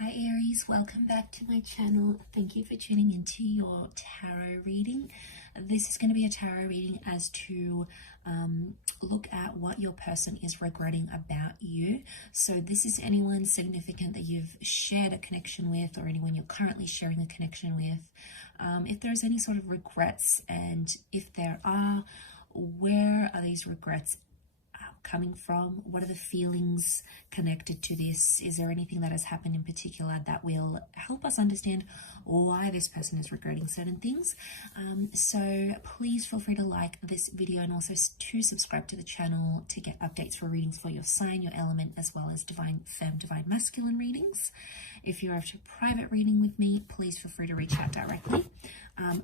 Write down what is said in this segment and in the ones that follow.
Hi Aries, welcome back to my channel. Thank you for tuning into your tarot reading. This is going to be a tarot reading as to look at what your person is regretting about you. So this is anyone significant that you've shared a connection with or anyone you're currently sharing a connection with. If there's any sort of regrets, and if there are, where are these regrets coming from? What are the feelings connected to this? Is there anything that has happened in particular that will help us understand why this person is regretting certain things? So please feel free to like this video and also to subscribe to the channel to get updates for readings for your sign, your element, as well as divine femme, divine masculine readings. If you're after a private reading with me, please feel free to reach out directly.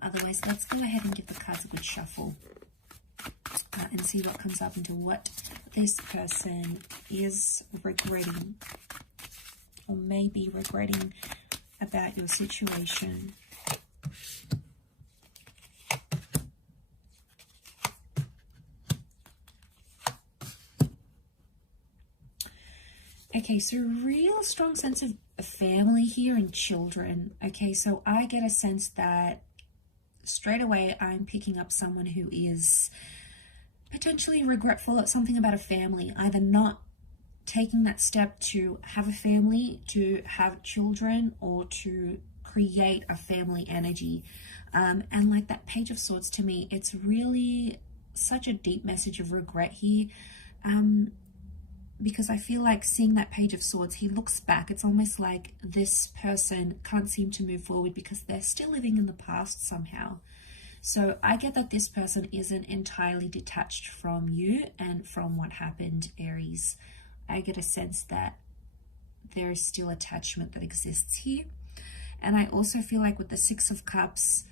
Otherwise, let's go ahead and give the cards a good shuffle and see what comes up into what this person is regretting or maybe regretting about your situation. Okay, so real strong sense of family here and children. Okay, so I get a sense that straight away I'm picking up someone who is potentially regretful at something about a family, either not taking that step to have a family, to have children, or to create a family energy. And like that Page of Swords, to me, it's really such a deep message of regret here. Because I feel like seeing that Page of Swords, he looks back. It's almost like this person can't seem to move forward because they're still living in the past somehow. So I get that this person isn't entirely detached from you and from what happened, Aries. I get a sense that there is still attachment that exists here. And I also feel like with the Six of Cups,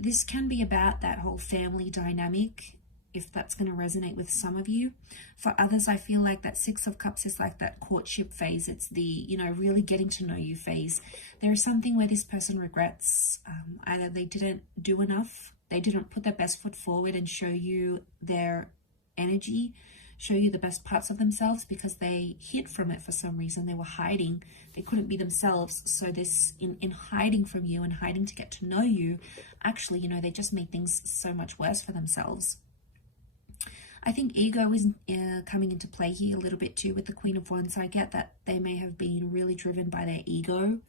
this can be about that whole family dynamic, if that's going to resonate with some of you. For others, I feel like that Six of Cups is like that courtship phase. It's the, really getting to know you phase. There is something where this person regrets either they didn't do enough, they didn't put their best foot forward and show you their energy, show you the best parts of themselves, because they hid from it for some reason. They were hiding. They couldn't be themselves. So this, in hiding from you and hiding to get to know you, actually, they just made things so much worse for themselves. I think ego is coming into play here a little bit too with the Queen of Wands. I get that they may have been really driven by their ego,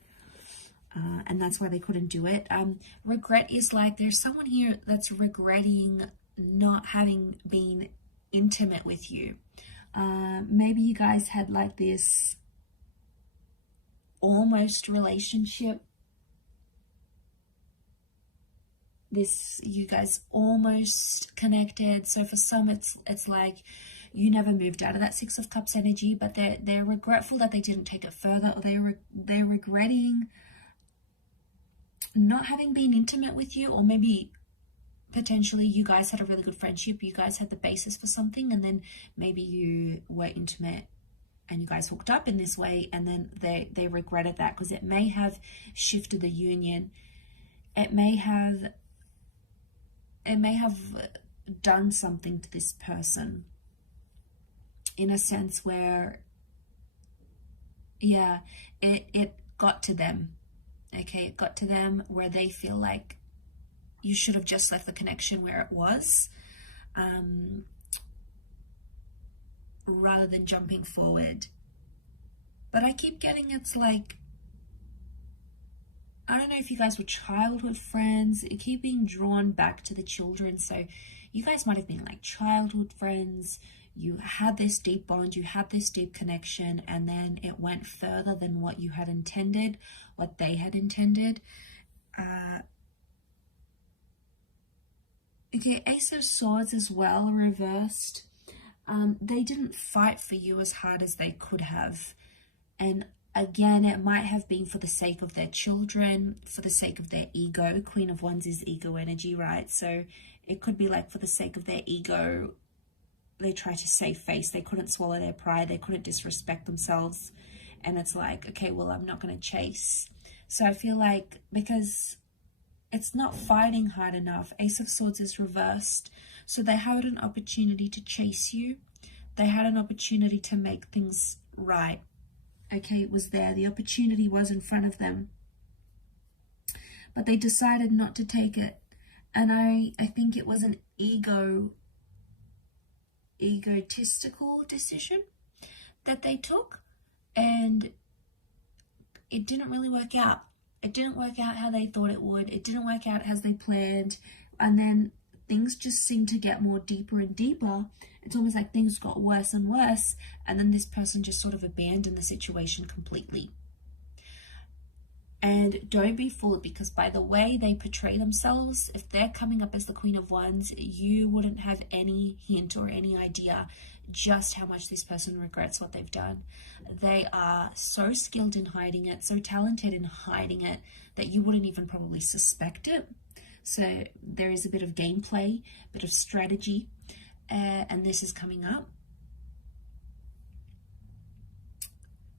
and that's why they couldn't do it. Regret is like there's someone here that's regretting not having been intimate with you. Maybe you guys had like this almost relationship. You guys almost connected. So for some, it's like you never moved out of that Six of Cups energy, but they're regretful that they didn't take it further, or they're regretting not having been intimate with you, or maybe potentially you guys had a really good friendship, you guys had the basis for something, and then maybe you were intimate and you guys hooked up in this way, and then they regretted that because it may have shifted the union. It may have done something to this person in a sense where, yeah, it got to them. Okay, it got to them where they feel like you should have just left the connection where it was, rather than jumping forward. But I keep getting it's like, I don't know if you guys were childhood friends. You keep being drawn back to the children. So you guys might have been like childhood friends. You had this deep bond, you had this deep connection, and then it went further than what you had intended, what they had intended. Okay, Ace of Swords as well, reversed. They didn't fight for you as hard as they could have. And again, it might have been for the sake of their children, for the sake of their ego. Queen of Wands is ego energy, right? So it could be like for the sake of their ego, they try to save face. They couldn't swallow their pride. They couldn't disrespect themselves. And it's like, okay, well, I'm not going to chase. So I feel like because it's not fighting hard enough, Ace of Swords is reversed. So they had an opportunity to chase you. They had an opportunity to make things right. Okay, it was there. The opportunity was in front of them, but they decided not to take it. And I think it was an egotistical decision that they took, and it didn't really work out. It didn't work out how they thought it would. It didn't work out as they planned. And then things just seemed to get more deeper and deeper. It's almost like things got worse and worse. And then this person just sort of abandoned the situation completely. And don't be fooled, because by the way they portray themselves, if they're coming up as the Queen of Wands, you wouldn't have any hint or any idea just how much this person regrets what they've done. They are so skilled in hiding it, so talented in hiding it, that you wouldn't even probably suspect it. So there is a bit of gameplay, a bit of strategy, and this is coming up.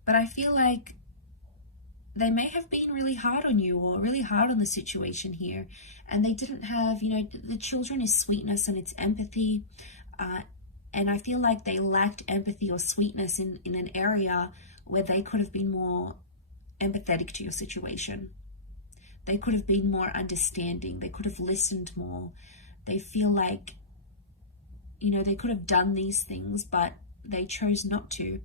But I feel like they may have been really hard on you, or really hard on the situation here, and they didn't have, you know, the children is sweetness and it's empathy, and I feel like they lacked empathy or sweetness in an area where they could have been more empathetic to your situation. They could have been more understanding. They could have listened more. They feel like, you know, they could have done these things, but they chose not to,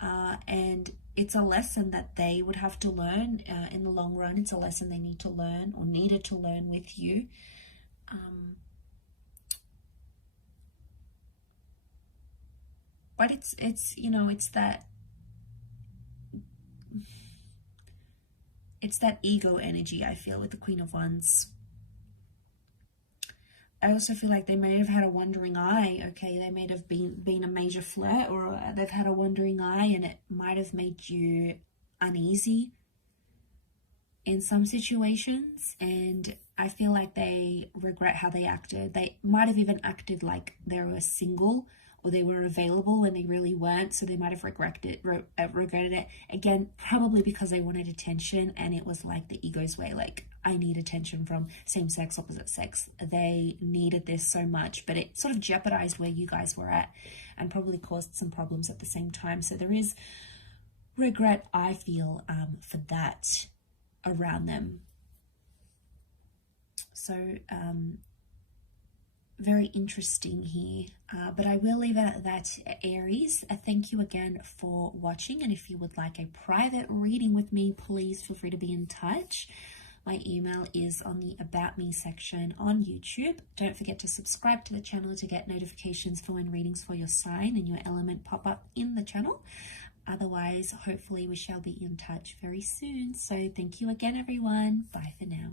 and it's a lesson that they would have to learn in the long run. It's a lesson they need to learn, or needed to learn with you. But it's you know, it's that ego energy, I feel, with the Queen of Wands. I also feel like they may have had a wandering eye, okay? They may have been a major flirt, or they've had a wandering eye, and it might have made you uneasy in some situations. And I feel like they regret how they acted. They might have even acted like they were single, or they were available when they really weren't. So they might have regretted it. Again, probably because they wanted attention, and it was like the ego's way, like, I need attention from same sex, opposite sex. They needed this so much, but it sort of jeopardized where you guys were at, and probably caused some problems at the same time. So there is regret, I feel, for that around them. So very interesting here, but I will leave it at that, Aries. Thank you again for watching, and if you would like a private reading with me, please feel free to be in touch. My email is on the About Me section on YouTube. Don't forget to subscribe to the channel to get notifications for when readings for your sign and your element pop up in the channel. Otherwise, hopefully we shall be in touch very soon. So thank you again, everyone. Bye for now.